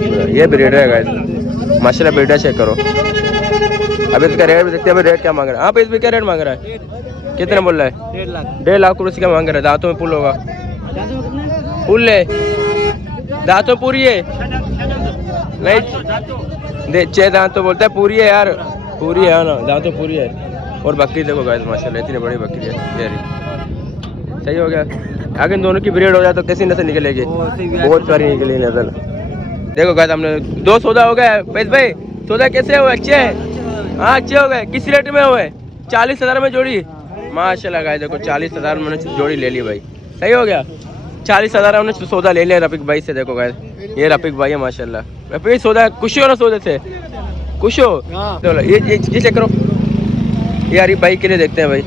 ये ब्रीडर है गाइस, माशाल्लाह ब्रीडर चेक करो। अभी इसका रेट भी देखते हैं, रेट क्या मांग रहा है। हाँ, इस भी क्या रेट मांग रहा है, कितने बोल रहा है? 1.5 लाख रुपये का मांग रहा है। दांतों में पुल होगा, पुल है, दांतों पूरी है नहीं, 6 दांत तो बोलता है, पूरी है यार, पूरी है ना, दांतों पूरी है। और बकरी देखो गाइस माशाल्लाह इतनी बड़ी बकरी है, सही हो गया। अगर इन दोनों की ब्रीड हो जाए तो कैसी नस्ल निकलेगी, बहुत सारी निकली नस्ल। देखो गाइस हमने 2 सौदा हो गया। भाई सौदा कैसे हुए, अच्छे हैं? हाँ अच्छे हो गए। किस रेट में हुए? 40,000 में जोड़ी, माशाल्लाह गाइस देखो 40,000 में जोड़ी ले ली भाई, सही हो गया। 40,000 हमने सौदा ले लिया रफीक भाई से। देखो गाइस ये रफीक भाई है माशाल्लाह। रफीक सौदा खुश हो ना सौदे से, खुश हो? चलो ये चेक करो यार, ये भाई के लिए देखते हैं भाई।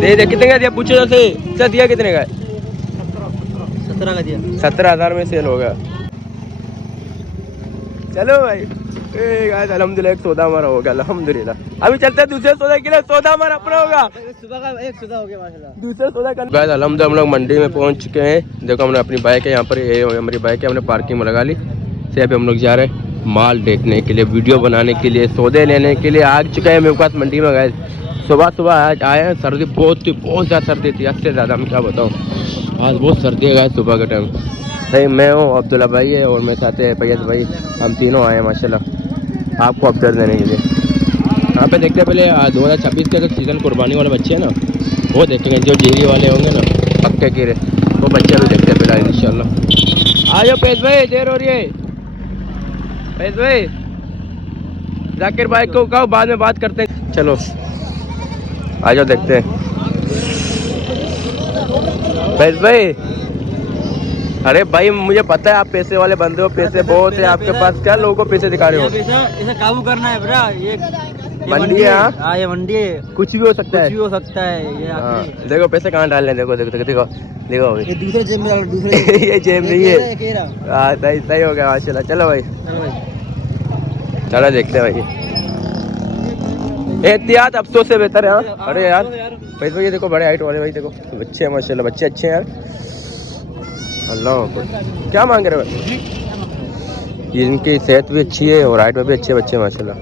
दे कितने का दिया, पूछो से दिया कितने का? 17 का दिया। 17,000 में सेल हो गया। चलो भाई अल्हम्दुलिल्लाह एक सौदा हमारा हो गया अल्हम्दुलिल्लाह। अभी चलते हैं दूसरे सौदा के लिए, सौदा हमारा अपना होगा। सुबह का एक सौदा हो गया माशाल्लाह, दूसरा सौदा कर गाइस अल्हम्दुलिल्लाह। हम लोग मंडी में पहुंच चुके हैं। देखो हमने अपनी बाइक है यहाँ पर, ये हमारी बाइक है, हमने पार्किंग में लगा ली। से अभी हम लोग जा रहे हैं माल देखने के लिए, वीडियो बनाने के लिए, सौदे लेने के लिए आ चुके हैं मेरे पास मंडी में गाइस। सुबह आज आए हैं, सर्दी बहुत ज़्यादा सर्दी थी, हद से ज़्यादा। मैं क्या बताऊँ, आज बहुत सर्दी है गाइस सुबह के टाइम। भाई मैं हूँ, अब्दुल्ला भाई है और मेरे साथ है फैयद भाई, हम तीनों आए हैं माशाल्लाह आपको अपडेट देने के लिए। यहाँ पे देखते हैं पहले 2026 के जो सीज़न कुर्बानी वाले बच्चे हैं ना, वो देखेंगे। जो जीरी वाले होंगे ना पक्के कीड़े, वो बच्चे भी देखते हैं फिलहाल इंशाल्लाह। आ जाओ फैयद भाई, देर हो रही है। फैयद भाई जाकिर भाई को कहो बाद में बात करते हैं। चलो आ जाओ देखते हैं। फैयद भाई, अरे भाई मुझे पता है आप पैसे वाले बंदे हो, पैसे बहुत है आपके पास, क्या लोगों को पैसे दिखा रहे हो? इसे काबू करना है ब्रा, ये मंडी है। हाँ ये मंडी है, कुछ भी हो सकता है, कुछ भी हो सकता है। ये देखो पैसे कहाँ डालने, देखो देखो देखो देखो देखो ये दूसरे जेब में डालो, दूसरे ये जेब नहीं है। हाँ सही हो गया माशाल्लाह। चलो भाई चलो देखते हैं भाई, एहतियात अफसोस से बेहतर है। हाँ अरे यार भाई ये देखो बड़े हाइट वाले भाई, देखो बच्चे हैं माशाल्लाह, बच्चे अच्छे हैं यार। अल्लाह क्या मांग रहे हो? इनकी सेहत भी अच्छी है और हाइट में भी अच्छे बच्चे हैं माशाल्लाह।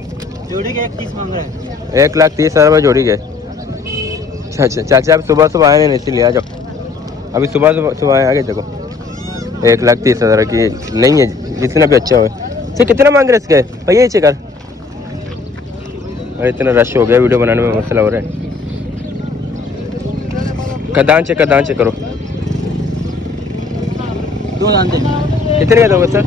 जोड़ी के 1,30,000 मांग रहे हैं, 1,30,000 रुपये जोड़ी के। अच्छा चाचा आप सुबह आए नहीं इसीलिए आ जाओ, अभी सुबह आए आगे। देखो 1,30,000 की नहीं है, जितना भी अच्छा हो। ठीक कितना मांग रहे इसके भैया, ये चेकर। अरे इतना रश हो गया, वीडियो बनाने में मसला हो रहा है। कदान चेक करो। 2 दांत कितने का दोगे सर?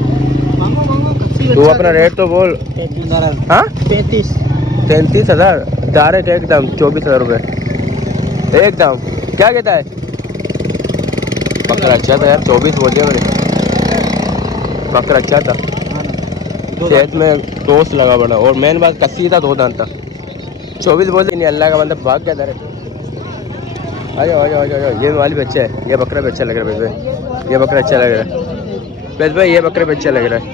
तू अपना रेट तो बोल। 33,000। हाँ 33,000 डायरेक्ट एकदम 24,000 रुपये एकदम। क्या कहता है बकरा? अच्छा था यार, 24 बोल दिया मैंने, बकरा अच्छा था, सेहत में टोस लगा बड़ा, और मेन बात कस्सी था, 2 दांत था। 24 बोल दिया, अल्लाह का बंदा भाग गया डायरेक्ट। आ जाओ। ये वाली भी अच्छा है, ये बकरा भी अच्छा लग रहा है भाई, ये बकरा अच्छा लग रहा है बस भाई, ये बकरा भी अच्छा लग रहा है।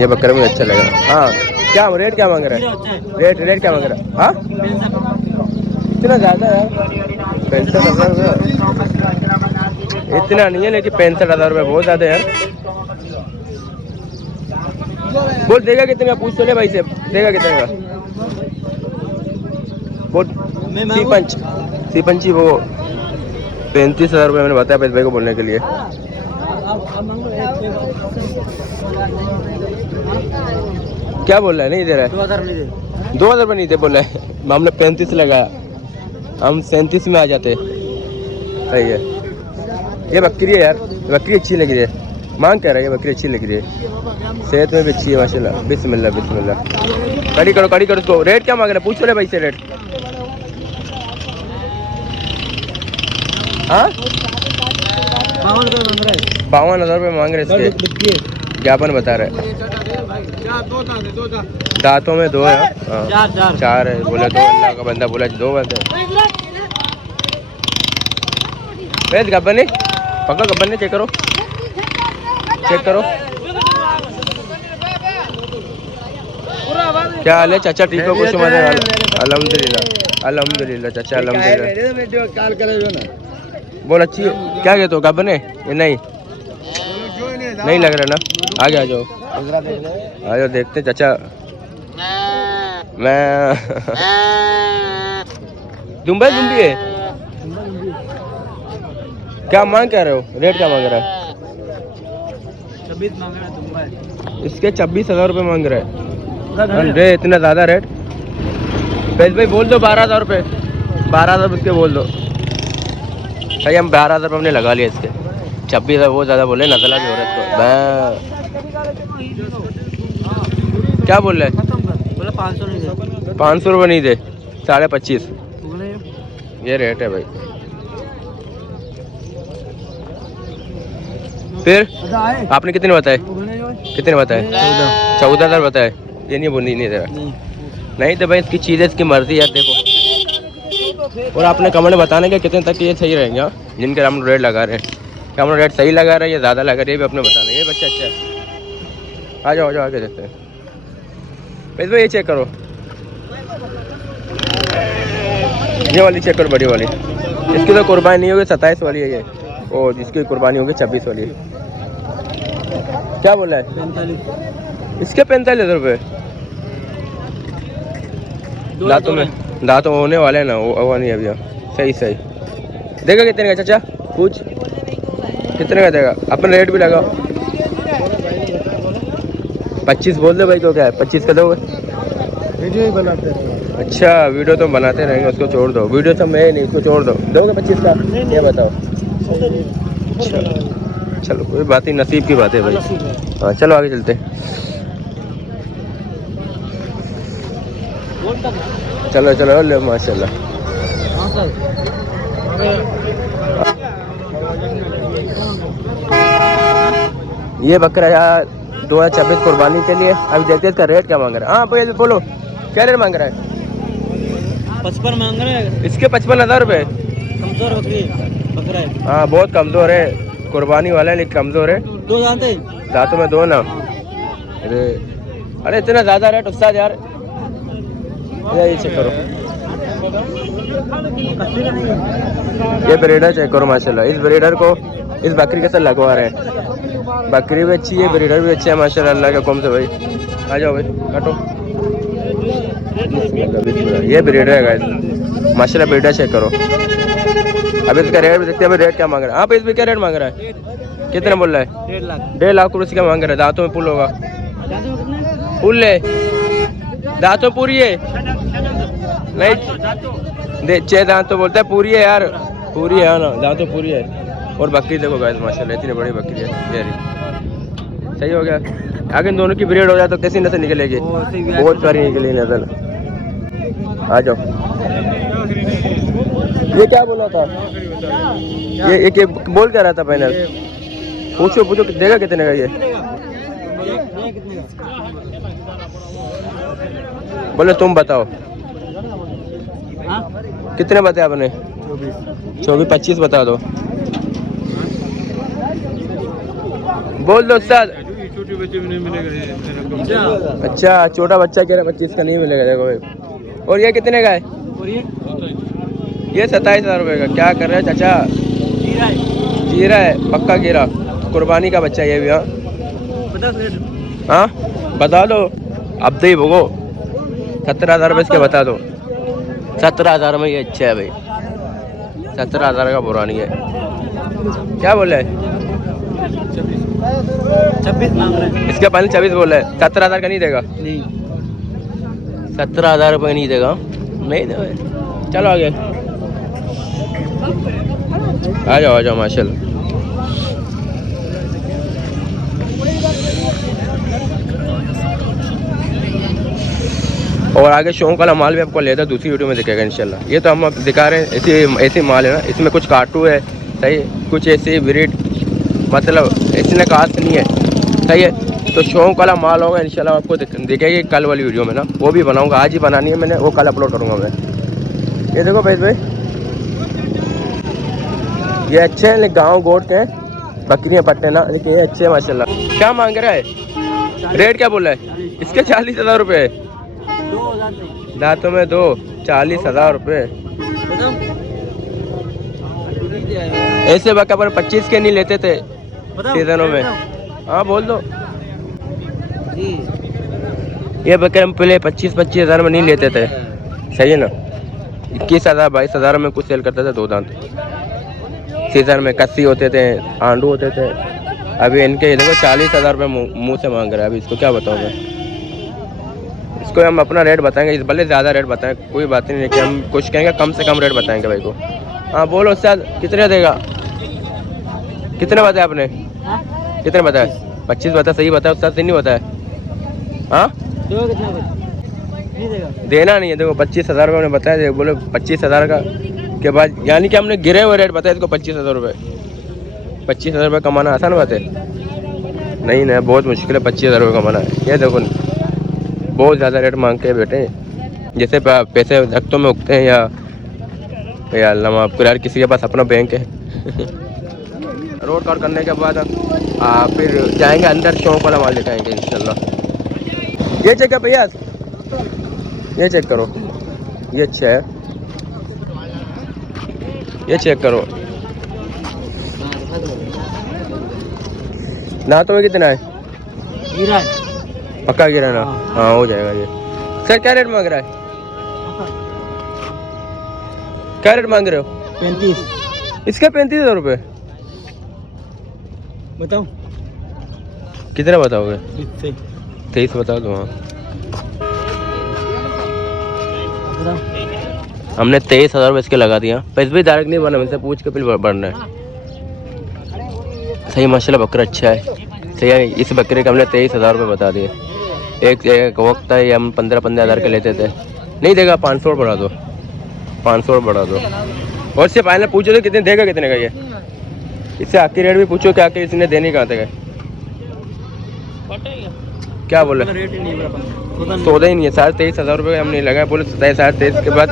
ये बकरा भी अच्छा लग रहा है। हाँ क्या रेट क्या मांग रहा है? रेट क्या मांग रहा है? हाँ इतना ज़्यादा है, 65,000 रुपये। इतना नहीं है लेकिन 65,000 रुपये बहुत ज़्यादा है यार। बोल देगा कितने का, पूछ तो ले भाई से, देगा कितने का? बोल सीपंची वो 35,000 रुपये मैंने बताया भाई को बोलने के लिए। क्या बोल रहा है? नहीं दे रहा है, 2,000 नहीं दे, 2,000 रुपये नहीं दे बोल रहा है। हमने 35 लगाया, हम 37 में आ जाते। सही है, ये बकरी है यार, बकरी अच्छी लग रही है, मांग कह रहा है, ये बकरी अच्छी लग रही है, सेहत में भी अच्छी है माशाल्लाह। बिस्मिल्लाह कड़ी करो उसको। रेट क्या मांग रहा है, पूछ रहे भाई से रेट। हाँ 52,000 रुपये मांग रहे इसके, ज्ञापन बता रहे। दांतों में 2 है, 4 है बोले, 2 अल्लाह का बंदा बोला 2 बंदे। गब्बर नहीं पक्का, गब्बर नहीं, चेक करो। क्या हाल है चाचा? ठीक हो? कुछ मजे वाला अल्हम्दुलिल्लाह अल्हम्दुलिल्लाह चाचा अल्हम्दुलिल्लाह। वीडियो कॉल करे जो ना बोल अच्छी है। क्या कहते हो कब बने ये नहीं नहीं लग रहा ना। आगे आ जाओ आ जाओ देखते चाचा। मैं दुम्बई दुम्बी है। क्या मांग क्या रहे हो रेट क्या मांग रहा है। 26 मांग रहा है दुबई। इसके 26,000 रुपये मांग रहे हैं। अरे इतना ज़्यादा रेट। फैज भाई बोल दो 12,000 रुपये 12,000 इसके बोल दो। सही हम 12,000 रुपये हमने लगा लिया इसके। 26,000 वो ज़्यादा बोले नजला भी हो रहा है इसको। क्या बोल रहे हैं बोला 500 नहीं दे 500 रुपये नहीं दे 25,500 ये रेट है भाई। फिर आपने कितने बताए कितने बताए 14,000 बताए। ये नहीं बोली नहीं दे रहा नहीं तो भाई इसकी चीज़ है इसकी मर्जी है देखो। और आपने कमेंट बताने के कितने तक ये सही रहेंगे जिनके हम रेट लगा रहे हैं। क्या हम रेट सही लगा रहे हैं या ज़्यादा लगा रहे हैं ये भी अपने बताना। ये बच्चा अच्छा है। आ जाओ आगे देखते हैं। भाई ये चेक करो ये वाली चेक करो बड़ी वाली। इसकी तो कुर्बानी नहीं होगी 27 वाली है ये। ओ जिसकी कुर्बानी होगी 26 वाली है। क्या बोला है 45 इसके 45,000 रुपये। दांतों होने वाले हैं ना वो नहीं अभी। सही सही देगा कितने का चाचा कुछ कितने का देगा अपना रेट भी लगाओ। 25 बोल दे भाई तो क्या है 25 का दोगे। वीडियो ही बनाते हैं। अच्छा वीडियो तो बनाते रहेंगे उसको छोड़ दो। वीडियो तो मैं नहीं उसको छोड़ दो दोगे 25 का ये बताओ। चलो कोई बात नहीं नसीब की बात है भाई। हाँ चलो आगे चलते। चलो चलो ले माशाल्लाह। ये बकरा यार 2026 कुर्बानी के लिए अभी देखते हैं इसका रेट क्या मांग रहा है। हाँ भाई बोलो क्या रेट मांग रहा है। 55 मांग रहे हैं इसके 55,000 रुपये। कमजोर बकरी बकरा है। हाँ बहुत कमज़ोर है कुर्बानी वाला है लेकिन कमज़ोर है। दो जानते दांतों में दो ना। अरे इतना ज़्यादा रेट उस्ताद यार। ये चेक करो ये ब्रीडर चेक करो माशाल्लाह। इस ब्रीडर को इस बकरी के साथ लगवा रहे हैं। बकरी भी अच्छी है ब्रीडर भी अच्छा है माशाल्लाह अल्लाह के हुक्म से भाई। आ जाओ भाई काटो। ये ब्रीडर है गाइस माशाल्लाह ब्रीडर चेक करो। अभी इसका रेट भी देखते हैं। अभी रेट क्या मांग रहा है। आप इस भी क्या रेट मांग रहा है कितने बोल रहा है 1.5 लाख रुपये का मांग रहा है। दांतों में पुल होगा पुल ले दांतों पूरी है नहीं दे 6 दांत तो बोलता है पूरी है यार पूरी है ना दांतों पूरी है। और बकरी देखो गाइस माशाल्लाह इतनी बड़ी बकरी है ये रही। सही हो गया। अगर इन दोनों की ब्रीड हो जाए तो कैसी नस्ल निकलेगी बहुत सारी निकलेगी नस्ल। आ जाओ ये क्या बोला था ये बोल क्या रहा था फाइनल। पूछो पूछो देगा कितने का ये बोले तुम बताओ कितने बताया आपने 24-25 बता दो बोल दो उस्ताद। अच्छा छोटा बच्चा कह रहा 25 का नहीं मिलेगा देखो भाई। और ये कितने का है ये 27,000 रुपये का। क्या कर रहे हैं चाचा जीरा है पक्का गिरा कुर्बानी का बच्चा ये भी। हाँ बता दो अब दे भोगो 17,000 रुपये इसके बता दो। 17,000 में ये अच्छा है भाई 17,000 का पुरानी है। क्या बोल रहे हैं 26 मांग रहे हैं। इसके पहले 24 बोल रहे हैं 17,000 का नहीं देगा नहीं 17,000 रुपये नहीं देगा नहीं देगा। चलो आगे आ जाओ माशाल्लाह। और आगे शौक वाला माल भी आपको लेता दूसरी वीडियो में दिखेगा इंशाल्लाह। ये तो हम अब दिखा रहे हैं ऐसी माल है ना इसमें कुछ काटू है सही कुछ ऐसी ब्रीड मतलब इसमें कास्ट नहीं है सही है। तो शौक वाला माल होगा इंशाल्लाह आपको दिखेगी कल वाली वीडियो में ना वो भी बनाऊंगा। आज ही बनानी है मैंने वो कल अपलोड करूँगा मैं। ये देखो भाई ये अच्छे हैं लेकिन गाँव गोट के बकरियाँ पट्टे ना लेकिन ये अच्छे हैं माशाल्लाह। क्या मांग रहा है रेट क्या बोल रहा है इसके 40,000 रुपये दांतों में 2 40,000 रुपये। बताओ ऐसे बकरा पर 25 के नहीं लेते थे बताओ सीजनों में। बताओ। हाँ बोल दो। जी ये बकरे हम पहले 25-25 हज़ार में नहीं लेते थे, सही है ना। 21,000 22,000 में कुछ सेल करते थे दो दांत। सीजन में कस्सी होते थे, आंडू होते थे। अभी इनके देखो 40,000 रुपये मुँह से मांग रहा है। अभी इसको क्या बताऊँ मैं। इसको हम अपना रेट बताएंगे, इस भले ज़्यादा रेट बताएं, कोई बात नहीं, लेकिन हम कुछ कहेंगे कम से कम रेट बताएंगे भाई को। हाँ बोलो उससे कितने देगा, कितने बताया आपने, कितने बताया? 25 बताया, सही बताया उससे नहीं बताया। हाँ दो कितना नहीं देगा, देना नहीं है। देखो 25,000 रुपये हमने बताया थे, बोले 25,000 का के बाद, यानी कि हमने गिरे हुए रेट बताया इसको 25,000 रुपये। 25,000 रुपये कमाना आसान बात है? नहीं ना, बहुत मुश्किल है 25,000 रुपये कमाना। ये देखो बहुत ज़्यादा रेट मांगते हैं बेटे, जैसे पैसे रख्तों में उगते हैं या अल्लाह माफ़ करे यार, किसी के पास अपना बैंक है। रोड कवर करने के बाद फिर जाएंगे अंदर, चौक वाला माल लेके आएंगे इंशाल्लाह। ये चेक है भैया, ये चेक करो, ये अच्छा है, ये चेक करो। दांतों में कितना है? गिरा है पक्का गिरा ना? हाँ हो जाएगा ये। सर क्या रेट मांग रहा है, क्या रेट मांग रहे हो? 35 इसके 35,000 रुपये। बताओ कितना बताओगे? 23 बता दो। हाँ बताओ। हमने 23,000 रुपये इसके लगा दिया। पैसे भी डायरेक्ट नहीं बना, मुझसे पूछ के फिर बढ़ना है। सही माशाल्लाह बकरा अच्छा है, सही है। इस बकरे के हमने 23,000 रुपये बता दिए। एक वक्त है हम 15-15 हज़ार के लेते थे। नहीं देगा, 500 बढ़ा दो, 500 बढ़ा दो। और इससे फाइनल पूछो तो कितने देगा, कितने का ये? इससे आखिरी रेट भी पूछो कि आखिर इसने देने कहाँ तक है। क्या बोले? रेट ही नहीं बराबर, सौदा ही नहीं है। 23,500 रुपये हमने लगाया, बोले 23,500 के बाद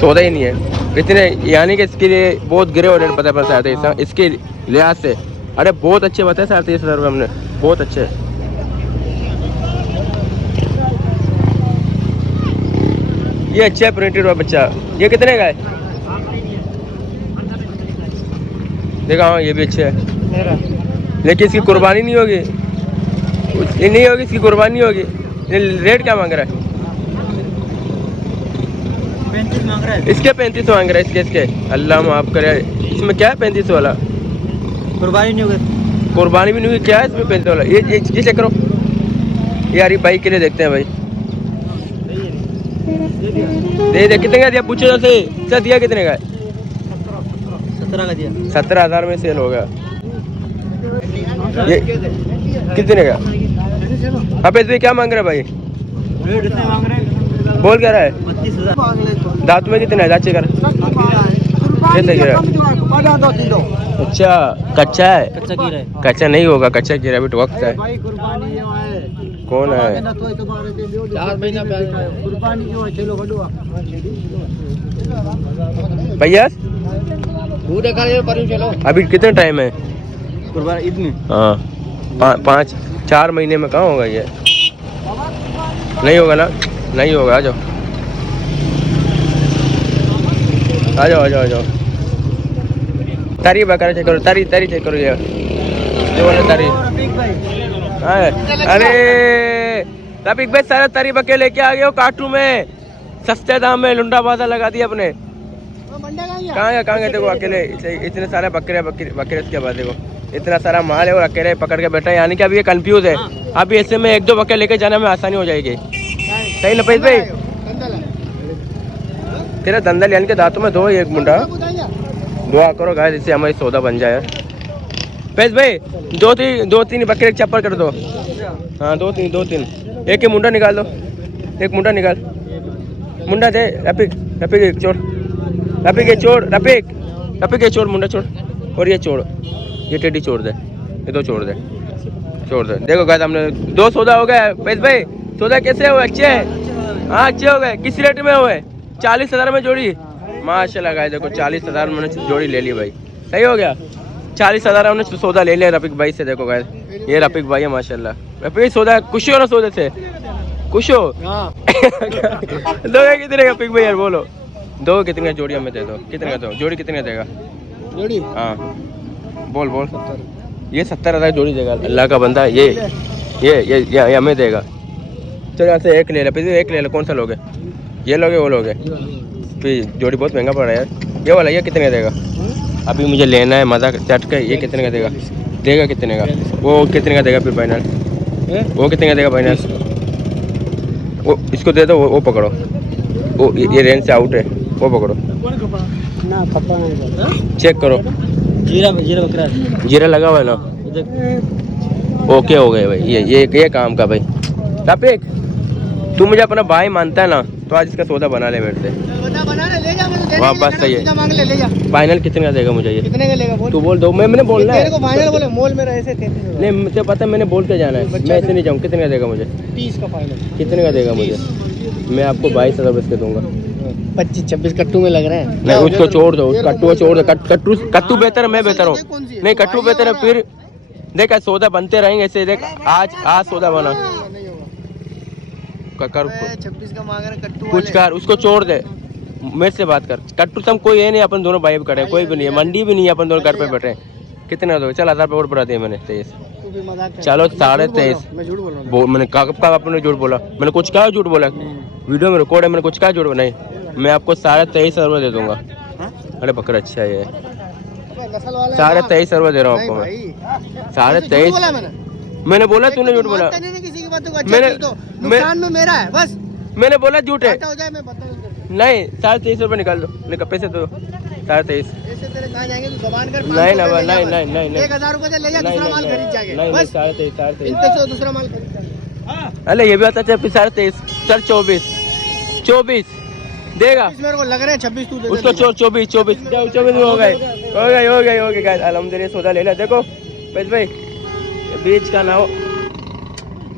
सौदा ही नहीं है इतने, यानी कि इसके लिए बहुत गिरे हुए रेट पता है। 23,500 इसके लिहाज से, अरे बहुत अच्छे बताए 23,500 रुपये हमने, बहुत अच्छे। ये अच्छा है प्रिंटेड हुआ बच्चा। ये कितने का है? देखा, हाँ ये भी अच्छा है, लेकिन इसकी कुर्बानी नहीं होगी, ये नहीं होगी, इसकी कुर्बानी होगी। ये रेट क्या मांग रहा है? 35 मांग रहा है। इसके 35 मांग रहा है, इसके अल्लाह माफ़ करे। इसमें क्या है 35 वाला? कुर्बानी नहीं होगी, कुर्बानी भी नहीं हुई, क्या है इसमें 35 वाला? ये चेक करो यार, ये भाई के लिए देखते हैं भाई। दे कितने का दिया, पूछो तो सही। सर दिया कितने का है? 17 का दिया। 17,000 में सेल हो गया। ये कितने का? अब इसमें क्या मांग रहे हैं भाई? रेट इतने मांग रहे हैं, बोल क्या रहा है? 32,000। दांत में कितना है? जांच कर, कैसे गिरा? अच्छा कच्चा है? कच्चा गिरा है। कच्चा नहीं होगा, कच्चा गिरा अभी वक्त है। भाई कुर्बानी है। कौन है? 4 महीना कुर्बानी क्यों है? चलो बढ़ो भैया दूध खा ले पर चलो। अभी कितना टाइम है? कुर्बानी इतनी। हाँ 4 महीने में कहाँ होगा ये? नहीं होगा ना? नहीं होगा। आ जाओ आ जाओ आ जाओ आ जाओ। तारी बकरा चेक करो, तारी चेक करो। ये बोले तारी। अरे रफीक भाई सारा तारी बकरे लेके आ गए हो काटू में, सस्ते दाम में लुंडा बाजा लगा दिया अपने। कहाँ गए? देखो अकेले इतने सारे बकरे इसके बाद देखो इतना सारा माल है और अकेले पकड़ के बैठा है, यानी कि अभी ये कंफ्यूज है। अभी ऐसे में 1-2 बकरे लेके जाने में आसानी हो जाएगी। सही ना पैस भाई? तेरा दंदल यानी कि दांतों में दो, एक मुंडा। दुआ करो गाइस इससे हमारी सौदा बन जाए। पैस भाई 2-3 बकरे चप्पल कर दो। हाँ 2-3 एक ही मुंडा निकाल दो, एक मुंडा निकाल। मुंडा दे रफीक एक छोड़, रफीक ये छोड़, रफीक ये छोड़, मुंडा छोड़, और ये छोड़, ये टेडी छोड़ दे, ये 2 छोड़ दे। देखो गाइस हमने 2 सौदा हो गया। पैस भाई सौदा कैसे हुए? अच्छे हैं? हाँ अच्छे हो गए। किस रेट में हुए? 40,000 में जोड़ी। माशाल्लाह गाइस देखो 40,000 में जोड़ी ले ली भाई, सही हो गया। 40,000 हमने सौदा ले लिया रफीक भाई से। देखो गाइस ये रफीक भाई है माशाल्लाह। रफीक सौदा खुशी हो ना? सौदे से खुश हो? हाँ दोगे कितने का पिक भाई यार बोलो, दो कितने का जोड़ी हमें दे दो, कितने का दो जोड़ी कितने का देगा? जोड़ी हाँ बोल बोल। ये 70,000 जोड़ी देगा अल्लाह का बंदा, ये हमें देगा। चलो यहाँ से एक ले ले, फिर एक ले ले, कौन सा लोगे? ये लोगे वो लोगे? फिर जोड़ी बहुत महंगा पड़ रहा है यार। ये वाला ये कितने का देगा? अभी मुझे लेना है मज़ा चट के। ये कितने का देगा? देगा कितने का? वो कितने का देगा फिर फाइनल? वो कितने का देगा फाइनल? वो इसको दे दो, वो पकड़ो, वो ये रेंज से आउट है, वो पकड़ो, ना पता नहीं, चेक करो। जीरा जीरा बकरा जीरा लगा हुआ है ना? ओके हो गए भाई, ये काम का भाई। टॉपिक तू मुझे अपना भाई मानता है ना, तो आज इसका सौदा बना ले मेरे से। बना ले जा, मुझे वाह बस सही है। मांग ले जा। फाइनल कितने का देगा मुझे ये? कितने का लेगा बोल? तू बोल दो, मैंने बोलना है। तेरे को फाइनल बोले, मॉल में ऐसे थे। नहीं मुझे पता है, मैंने बोल के जाना है, मैं ऐसे नहीं जाऊँ। कितने का देगा मुझे? 30 का फाइनल। कितने का देगा मुझे? मैं आपको 22,000 रुपये के दूंगा। 25-26 कट्टू में लग रहे हैं। नहीं उसको छोड़ दो, कट्टू को छोड़ दो। कट्टू बेहतर है, मैं बेहतर हूँ? नहीं कट्टू बेहतर है। फिर देख सौदा बनते रहेंगे ऐसे। देख आज सौदा बना कर, 26 का मांग रहे कट्टू कुछ कर, उसको छोड़ दे, मेरे से बात कर। कट्टू सम कोई है नहीं, अपन दोनों भाई भी खड़े हैं, कोई भी नहीं है, मंडी भी नहीं है, अपन दोनों घर पे बैठे हैं। कितने दो? चल 1000 रुपये और बढ़ा दिए मैंने, 23। चलो 23.5। मैं झूठ बोल रहा हूँ। मैंने कब अपने झूठ बोला? मैंने कुछ कहा झूठ बोला? वीडियो में रिकॉर्ड है, मैंने कुछ कहा झूठ? नहीं, मैं आपको 23,500 रुपये दे दूंगा। अरे बकरा अच्छा है ये, 23,500 रुपये दे रहा हूँ आपको मैं। 23,500 मैंने बोला, तूने झूठ बोला? किसी की बात को मैंने नुकसान में मेरा है बस। मैंने बोला झूठ है? हो जाए मैं बता दूं। नहीं 23,500 रुपये निकाल दो, निकाल पैसे दो। 23,500 ऐसे तेरे कहाँ जाएंगे तू जबान कर। नहीं ना, नहीं 1000 रुपये से ले जा, दूसरा माल खरीद जाएंगे नहीं, बस। 23,500 इन पैसों से दूसरा माल खरीद जाएंगे। अरे ये भी आता है 23,500। चल 24 देगा। मेरे को लग रहा है 26 तू दे दे। उसको 24 हो गए गाइस। अल्हम्दुलिल्लाह सौदा ले ले। देखो भाई बीच का ना हो,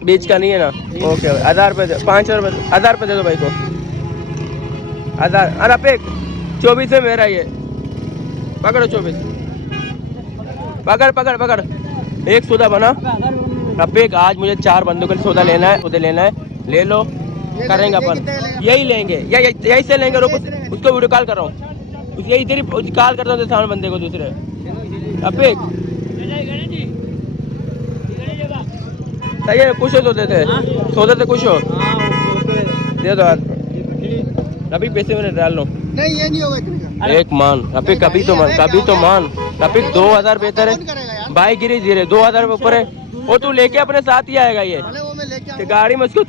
बीच का नहीं है ना। ओके 1000 रुपये, 500 रुपये, 1000 रुपये दे दो भाई को। 1000। अरे पे 24 है मेरा ये, पकड़ो 24। पकड़ एक सौदा बना। अब एक आज मुझे 4 बंदों का सौदा लेना है, उधर लेना है, ले लो, करेंगे अपन। यही लेंगे, यही से लेंगे। रुको उसको वीडियो कॉल कर रहा हूँ, यही तेरी कॉल करता हूँ सामने बंदे को दूसरे। अब एक सही है, खुश हो सौदे से खुश हो? दे दो यार, अभी पैसे मैंने डाल लो। नहीं ये नहीं होगा इतने का। एक मान रफीक, कभी तो मान रफीक। 2000 बेहतर है भाई, गिरी धीरे 2000 ऊपर है। वो तू लेके अपने साथ ही आएगा ये वो मैं लेके गाड़ी में। उसको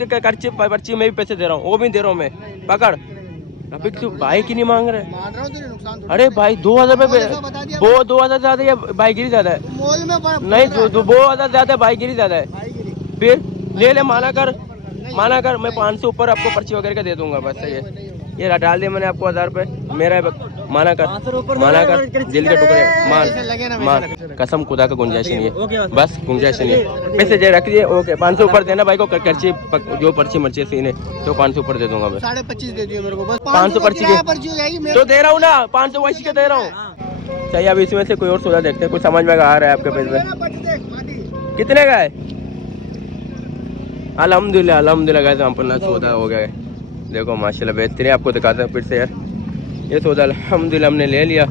पर्ची में भी पैसे दे रहा हूँ, वो भी दे रहा हूँ मैं। पकड़ रफीक, तू भाई की नहीं मांग रहे? मान रहा हूँ तेरे नुकसान। अरे भाई 2000 रुपये, वो 2000 ज्यादा है, भाई गिरी ज्यादा है? मॉल में नहीं 2000 ज्यादा है, भाई गिरी ज्यादा है। फिर ले ले, माना कर। मैं 500 ऊपर आपको पर्ची वगैरह का दे दूंगा बस। सही है, ये डाल दिया मैंने आपको 1000 रुपये मेरा। माना कर दिल के टुकड़े, मान कसम खुदा का गुंजाइश नहीं है, बस गुंजाइश नहीं है। पैसे जे रख दिए। ओके 500 ऊपर देना भाई को, पर्ची जो पर्ची मर्ची सीने तो 500 ऊपर दे दूंगा बस। 25.5 दे दियो मेरे को बस। 500 पर्ची हो जाएगी तो दे रहा हूँ ना, 500 वैसी का दे रहा हूँ। सही, अब इसमें से कोई और सौदा देखते हैं, कुछ समझ में आ रहा है आपके पैसे में? कितने का है? अल्हम्दुलिल्लाह गाइस, अपना सौदा हो गया है। देखो माशाल्लाह बेहतरीन, आपको दिखाते हैं फिर से यार। ये सौदा अल्हम्दुलिल्लाह हमने ले लिया,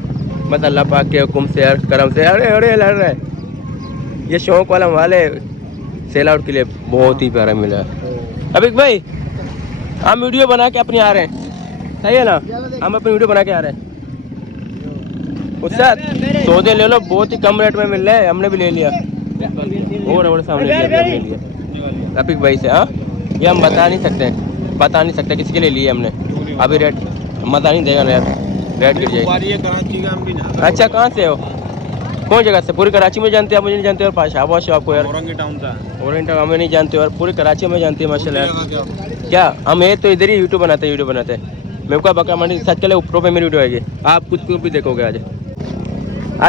बस अल्लाह पाक के हुक्म से यार, करम से। अरे लड़ रहा है ये शौक वाला वाले सेल आउट के लिए बहुत ही प्यारा मिला है। अभी भाई हम वीडियो बना के अपनी आ रहे हैं, सही है ना? हम अपनी वीडियो बना के आ रहे हैं। उससे सौदे ले लो, बहुत ही कम रेट में मिल रहा है, हमने भी ले लिया। और सामने ले लिया रफीक भाई से। हाँ ये हम बता नहीं सकते किसी के लिए लिए हमने। अभी रेट मजा नहीं देगा ना यार, रेट गिर जाएगी। अच्छा कहाँ से हो? कौन जगह से? पूरी कराची में जानते हैं? मुझे नहीं जानते और पाशाबाश आपको यार। ओरेंट टाउन हमें नहीं जानते और पूरी कराची में जानते हैं माशाल्लाह यार। क्या हम ये तो इधर ही वीडियो बनाते हैं। मेरे को बकरा मंडी सच के लिए ऊपर पे मेरी वीडियो आएगी, आप कुछ भी देखोगे। आज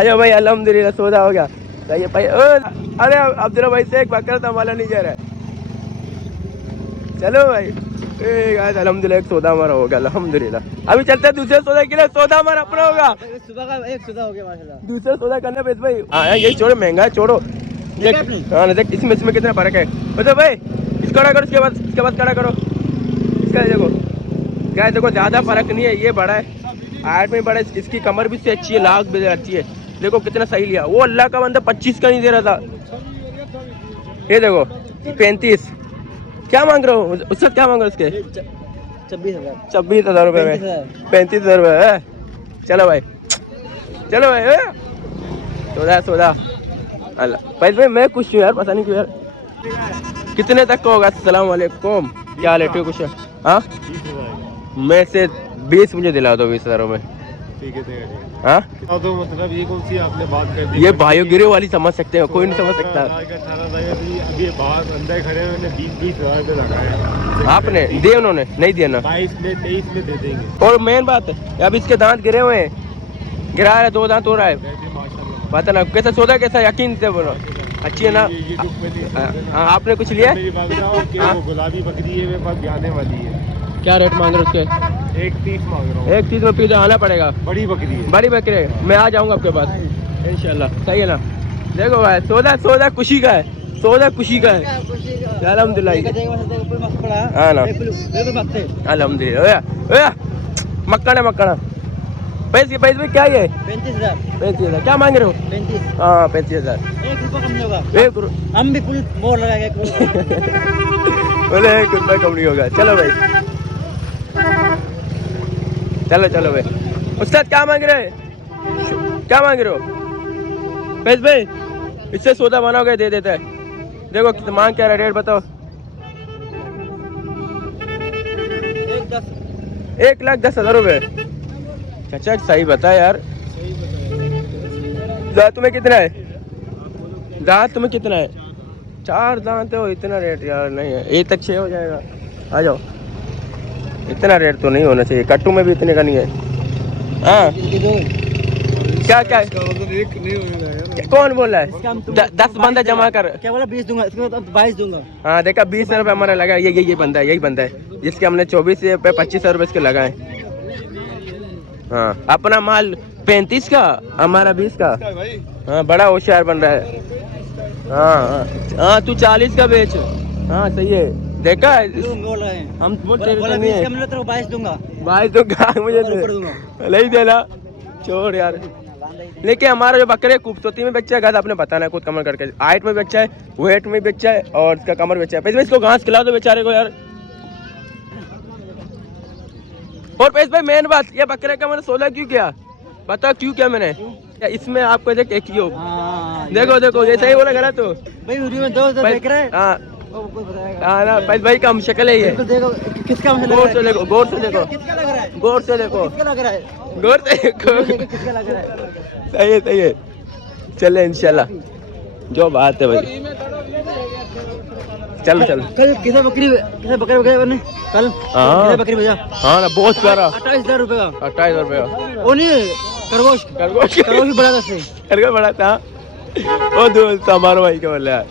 जाओ भाई, अल्हम्दुलिल्लाह सौदा हो गया। सही है भाई। अरे अब्दुल्ला भाई से एक बकरा तो हमारा नहीं जा रहा है। चलो भाई अल्हम्दुलिल्लाह एक सौदा हमारा हो गया अल्हम्दुलिल्लाह। अभी चलते हैं दूसरे सौदा के लिए, सौदा हमारा अपना होगा। सुबह का एक सौदा हो गया माशाल्लाह। दूसरा सौदा करना बेस भाई। हाँ यही छोड़ो, महंगा है छोड़ो। देख इसमें कितना फर्क है। मतलब भाई इसको खड़ा करो, इसके बाद खड़ा करो। इसका देखो क्या, देखो ज़्यादा फर्क नहीं है, ये बड़ा है, हाइट में बड़ा है, इसकी कमर भी से अच्छी है, लाख भी अच्छी है। देखो कितना सही लिया, वो अल्लाह का बंदा 25 का नहीं दे रहा था। ये देखो 35, क्या मांग रहे हो उससे, क्या मांग रहे हो उसके? 26,000 रुपये में, 35,000 रुपये है। चलो भाई, चलो भाई, 14 अल्लाह भाई, मैं कुछ हूँ यार, पता नहीं क्यों यार। कितने तक का होगा? अस्सलाम वालेकुम, क्या हाल है? ठीक कुछ? हाँ, मैं से 20 मुझे दिला दो, 20,000 में। ठीक है हाँ, तो मतलब ये कौन सी आपने बात कर दी? ये भाइयों गिरे वाली समझ सकते हो, कोई नहीं समझ सकता। अभी बाहर अंदर खड़े हैं, मैंने 20,000 रुपये लगाए। आपने दिए? उन्होंने नहीं दिया ना। 22 में 23 में दे देंगे। और मेन बात है, अब इसके दांत गिरे हुए हैं, गिरा रहा है, 2 दांत हो रहा है, पता ना कैसा सौदा, कैसा यकीन से बोलो, अच्छी है ना? हाँ, आपने कुछ लिया? गुलाबी बकरी है मेरे पास, ब्याने वाली है। क्या रेट मांग रहे हो उसके? 1,30 मांग रहा हूँ। 1,30 में पीछे आना पड़ेगा। बड़ी बकरी है, बड़ी बकरी, मैं आ जाऊंगा आपके पास इंशाल्लाह, सही है ना? देखो भाई, सौदा खुशी का है, सौदा खुशी का है, अल्हम्दुलिल्लाह। हाँ ना, अल्हम्दुलिल्लाह। मक्कना पैसे में क्या है? 35,000। क्या मांग रहे हो? 35। हाँ, 35,000। 1 रुपया कम नहीं होगा। हम भी फुल मोर लगाएंगे। बोले 1 रुपया कम नहीं होगा। चलो भाई, चलो भाई। उस्ताद क्या मांग रहे हैं? क्या मांग रहे हो? पैसे भाई, इससे सौदा बनाओगे, दे देता है। देखो कितना मांग क्या रहा है, रेट बताओ। 1,10,000 रुपये। चाचा सही बता यार। दांत तुम्हें कितना है? दांत तुम्हें कितना है? 4 दांत हो, इतना रेट यार नहीं है। 1 तक 6 हो जाएगा, आ जाओ। इतना रेट तो नहीं होना चाहिए, कट्टू में भी इतने का नहीं है। हाँ, क्या एक नहीं होगा। कौन बोल रहा है? 10 बंदा जमा कर। क्या बोला? 20 दूंगा, इसके बाद 22 दूंगा। हाँ देखा, 20,000 रुपये हमारा लगा। यही बंदा है, यही बंदा है जिसके हमने 24 रुपये 25,000 रुपये इसके लगाए। हाँ, अपना माल 35 का, हमारा 20 का। हाँ, बड़ा होशियार बन रहा है। हाँ, तू 40 का बेच। हाँ सही है, देखा बोल रहे हैं हम बोला 20 का मिला तो 22 दूंगा। 22 दूंगा, मुझे नहीं देना, छोड़ यार। लेकिन हमारा जो बकरे खूबसूरती में बच्चा है, आपने बताना खुद कमर करके, हाइट में बच्चा है, वेट में बच्चा है, और इसका कमर बच्चा है। पैसे इसको घास खिला दो बेचारे को यार। और पैसे भाई, मेन बात, ये बकरे का मैंने 16 क्यों किया? बताओ क्यों किया मैंने? इसमें आपको एक ही हो। देखो ये सही बोला, गलत हो भाई? वीडियो में 2 देख रहे हैं। हाँ ना, भाई का हम शक्ल है ये। देखो किसका गौर से देखो, गौर से देखो, किसका लग रहा है? गौर से देखो, किसका लग रहा है? गौर से देखो, किसका लग रहा है? सही है। चले इंशाल्लाह, जो बात है भाई। चल कल कितने बकरी बने? कल कितने बकरी भैया? हाँ ना, बहुत प्यारा। 28,000 रुपये का। 28,000 रुपये का। वो नहीं, खरगोश भी बड़ा था सही। खरगोश बड़ा था। वो दोस्त हमारा भाई क्या बोल रहा है?